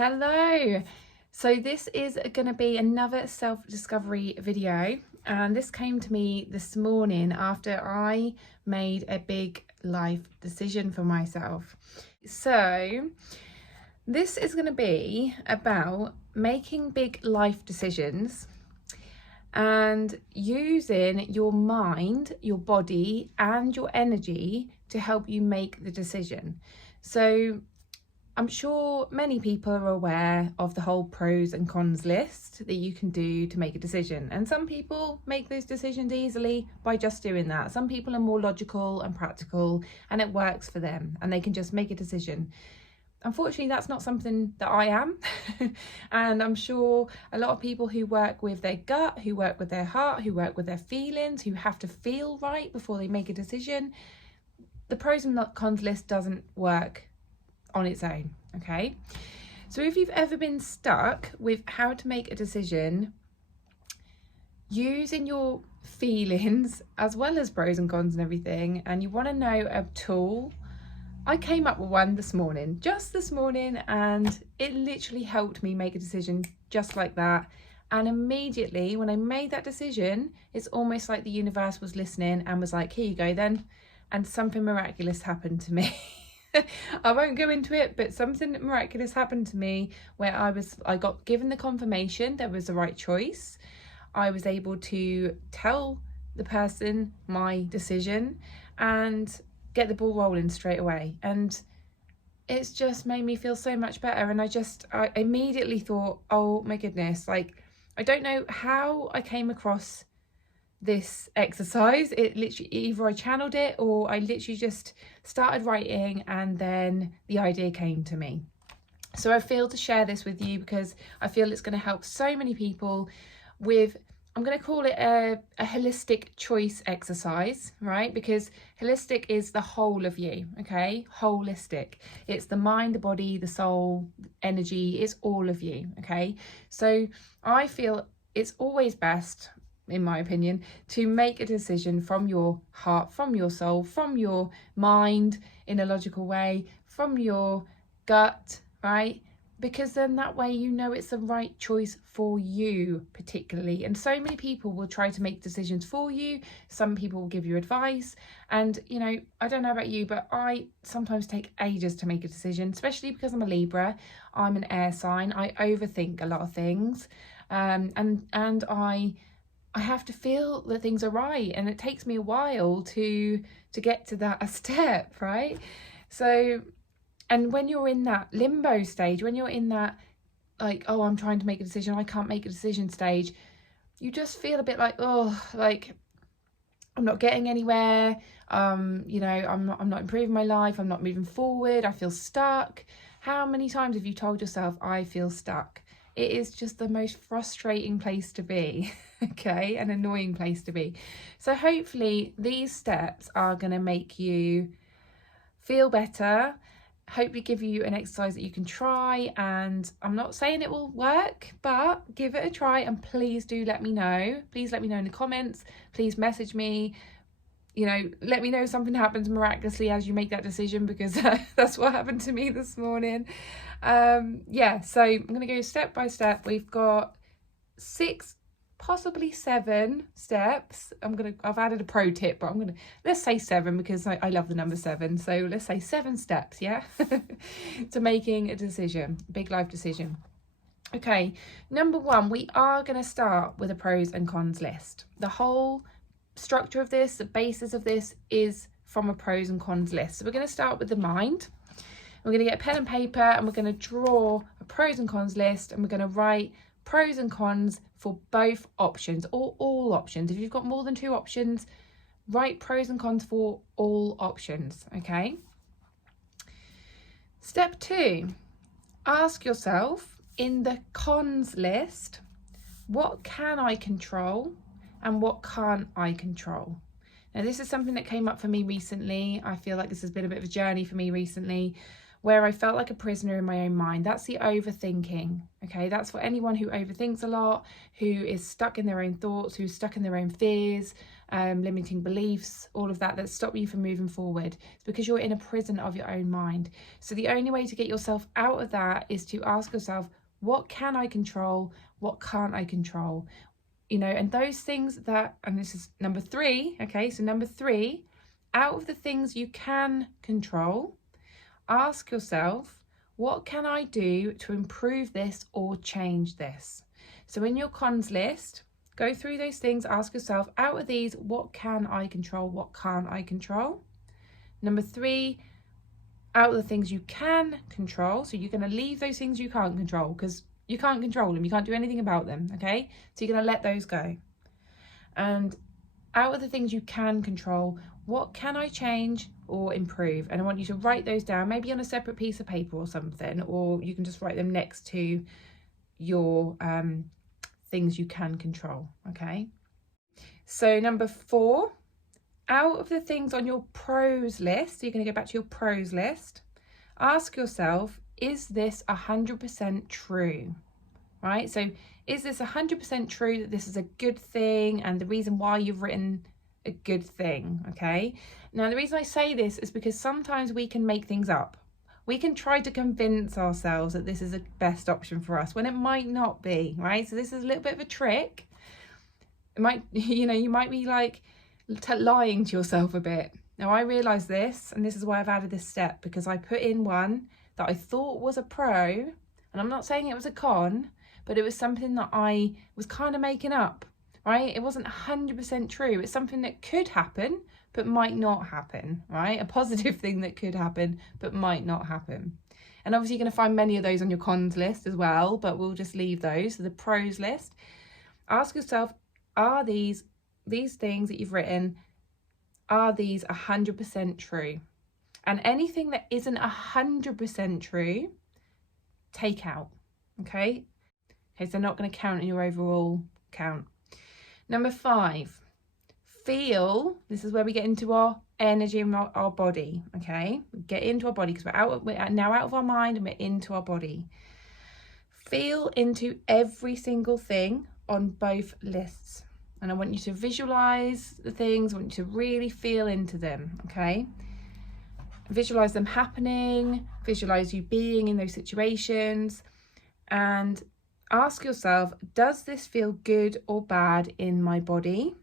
Hello. So this is going to be another self-discovery video, and this came to me this morning after I made a big life decision for myself. So this is going to be about making big life decisions and using your mind, your body and your energy to help you make the decision. So I'm sure many people are aware of the whole pros and cons list that you can do to make a decision. And some people make those decisions easily by just doing that. Some people are more logical and practical and it works for them and they can just make a decision. Unfortunately, that's not something that I am. And I'm sure a lot of people who work with their gut, who work with their heart, who work with their feelings, who have to feel right before they make a decision, the pros and cons list doesn't work on its own. Okay, so if you've ever been stuck with how to make a decision using your feelings as well as pros and cons and everything, and you want to know a tool, I came up with one just this morning, and it literally helped me make a decision just like that. And immediately when I made that decision, it's almost like the universe was listening and was like, here you go then. And something miraculous happened to me. I won't go into it, but something miraculous happened to me where I got given the confirmation there was the right choice. I was able to tell the person my decision and get the ball rolling straight away. And it's just made me feel so much better. And I immediately thought, oh my goodness, like, I don't know how I came across this exercise. It literally, either I channeled it or I literally just started writing and then the idea came to me. So I feel to share this with you because I feel it's going to help so many people with, I'm going to call it a holistic choice exercise, right? Because holistic is the whole of you, okay? Holistic. It's the mind, the body, the soul, energy, it's all of you, okay? So I feel it's always best, in my opinion, to make a decision from your heart, from your soul, from your mind in a logical way, from your gut, right? Because then that way you know it's the right choice for you particularly. And so many people will try to make decisions for you. Some people will give you advice. And, you know, I don't know about you, but I sometimes take ages to make a decision, especially because I'm a Libra. I'm an air sign. I overthink a lot of things. And I have to feel that things are right, and it takes me a while to get to that step, right? So, and when you're in that limbo stage, when you're in that, like, oh, I'm trying to make a decision, I can't make a decision stage, you just feel a bit like, oh, like, I'm not getting anywhere, you know, I'm not improving my life, I'm not moving forward, I feel stuck. How many times have you told yourself, I feel stuck? It is just the most frustrating place to be, okay, an annoying place to be. So hopefully these steps are going to make you feel better, hopefully give you an exercise that you can try. And I'm not saying it will work, but give it a try, and please do let me know. Please let me know in the comments. Please message me. You know, let me know if something happens miraculously as you make that decision, because that's what happened to me this morning. Yeah, so I'm going to go step by step. We've got 6, possibly 7 steps. I've added a pro tip, but let's say 7 because I love the number 7. So let's say 7 steps, yeah, to making a decision, big life decision. Okay, number 1, we are going to start with a pros and cons list. The whole structure of this, the basis of this, is from a pros and cons list. So we're going to start with the mind. We're going to get a pen and paper and we're going to draw a pros and cons list, and we're going to write pros and cons for both options, or all options. If you've got more than 2 options, write pros and cons for all options, okay? Step 2, ask yourself in the cons list, what can I control and what can't I control? Now, this is something that came up for me recently. I feel like this has been a bit of a journey for me recently, where I felt like a prisoner in my own mind. That's the overthinking, okay? That's for anyone who overthinks a lot, who is stuck in their own thoughts, who's stuck in their own fears, limiting beliefs, all of that stop you from moving forward. It's because you're in a prison of your own mind. So the only way to get yourself out of that is to ask yourself, what can I control? What can't I control? You know, and those things that, and this is number 3, okay? So number 3, out of the things you can control, ask yourself, what can I do to improve this or change this? So in your cons list, go through those things, ask yourself, out of these, what can I control? What can't I control? Number 3, out of the things you can control, so you're going to leave those things you can't control because you can't control them, you can't do anything about them, okay? So you're going to let those go. And out of the things you can control, what can I change or improve? And I want you to write those down, maybe on a separate piece of paper or something, or you can just write them next to your things you can control, okay? So number 4, out of the things on your pros list, so you're going to go back to your pros list, ask yourself, is this 100% true? Right? So is this 100% true that this is a good thing and the reason why you've written a good thing? Okay. Now, the reason I say this is because sometimes we can make things up. We can try to convince ourselves that this is the best option for us when it might not be, right? So this is a little bit of a trick. It might, you might be like lying to yourself a bit. Now, I realise this, and this is why I've added this step, because I put in one that I thought was a pro, and I'm not saying it was a con, but it was something that I was kind of making up, right? It wasn't 100% true. It's something that could happen, but might not happen, right? A positive thing that could happen, but might not happen. And obviously you're going to find many of those on your cons list as well, but we'll just leave those. So the pros list, ask yourself, are these things that you've written, are these 100% true? And anything that isn't 100% true, take out, okay? Okay, so they're not going to count in your overall count. Number 5, feel. This is where we get into our energy and our body, okay? We get into our body because we're now out of our mind and we're into our body. Feel into every single thing on both lists. And I want you to visualize the things. I want you to really feel into them, okay? Visualize them happening, visualize you being in those situations, and ask yourself, does this feel good or bad in my body?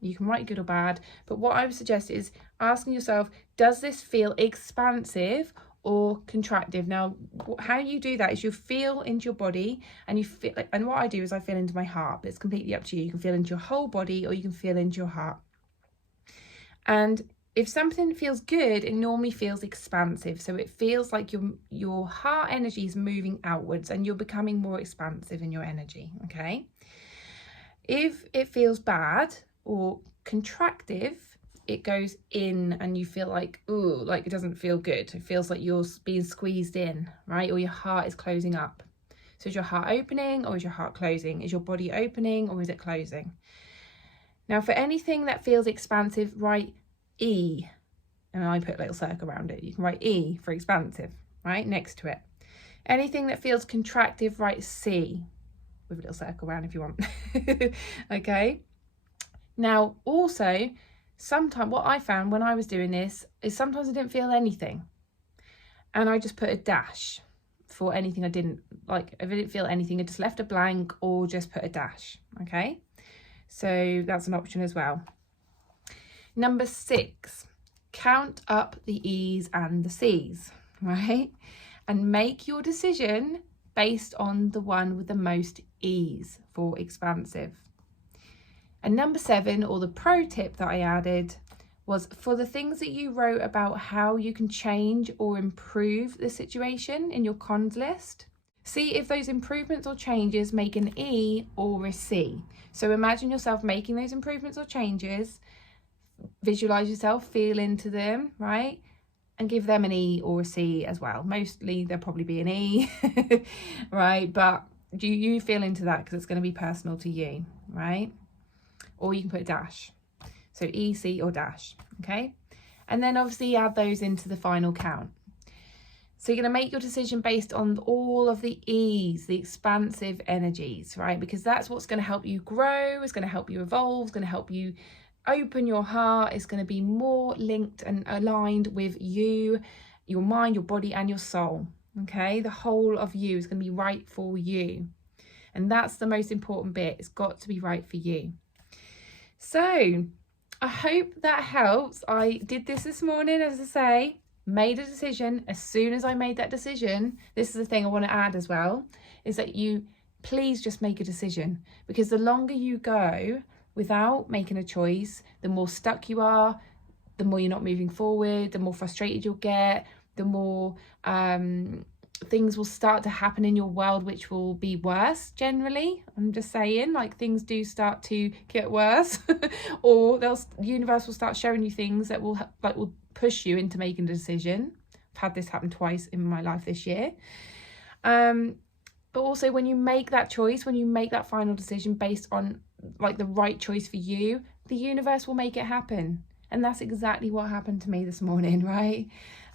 You can write good or bad, but what I would suggest is asking yourself, does this feel expansive or contractive? Now, how you do that is you feel into your body, and you feel, and what I do is I feel into my heart, but it's completely up to you. You can feel into your whole body or you can feel into your heart. And if something feels good, it normally feels expansive. So it feels like your heart energy is moving outwards and you're becoming more expansive in your energy, okay? If it feels bad or contractive, it goes in and you feel like, ooh, like it doesn't feel good. It feels like you're being squeezed in, right? Or your heart is closing up. So is your heart opening or is your heart closing? Is your body opening or is it closing? Now, for anything that feels expansive, write E, and I put a little circle around it. You can write E for expansive, right, next to it. Anything that feels contractive, write C with a little circle around if you want. Okay. Now, also, sometimes what I found when I was doing this is sometimes I didn't feel anything, and I just put a dash for anything I didn't like. If I didn't feel anything, I just left a blank or just put a dash. Okay, so that's an option as well. Number 6, count up the E's and the C's, right? And make your decision based on the one with the most E's for expansive. And number 7, or the pro tip that I added, was for the things that you wrote about how you can change or improve the situation in your cons list, see if those improvements or changes make an E or a C. So imagine yourself making those improvements or changes, visualize yourself, feel into them, right? And give them an E or a C as well. Mostly they'll probably be an E, right? But do you feel into that because it's going to be personal to you, right? Or you can put a dash. So E, C or dash, okay? And then obviously add those into the final count. So you're going to make your decision based on all of the E's, the expansive energies, right? Because that's what's going to help you grow, it's going to help you evolve, it's going to help you open your heart, it's going to be more linked and aligned with you, your mind, your body, and your soul. Okay, the whole of you is going to be right for you. And that's the most important bit. It's got to be right for you. So I hope that helps. I did this morning, as I say, made a decision. As soon as I made that decision, this is the thing I want to add as well, is that you please just make a decision, because the longer you go without making a choice, the more stuck you are, the more you're not moving forward, the more frustrated you'll get, the more things will start to happen in your world which will be worse. Generally, I'm just saying, like, things do start to get worse or the universe will start showing you things that will push you into making a decision. I've had this happen twice in my life this year. But also, when you make that choice, when you make that final decision based on like the right choice for you, the universe will make it happen. And that's exactly what happened to me this morning, right?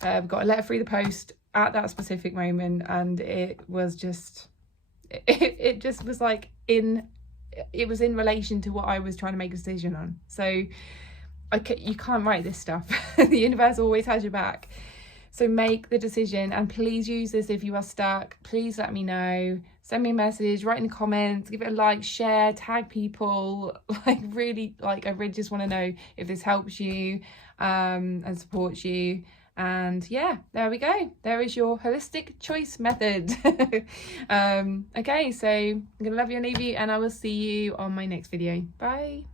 I've got a letter through the post at that specific moment, and it was just, it just was like it was in relation to what I was trying to make a decision on. So you can't write this stuff. The universe always has your back. So make the decision, and please use this if you are stuck. Please let me know. Send me a message, write in the comments, give it a like, share, tag people. I really just want to know if this helps you and supports you. And yeah, there we go. There is your holistic choice method. Okay, so I'm gonna love you and leave you, and I will see you on my next video. Bye.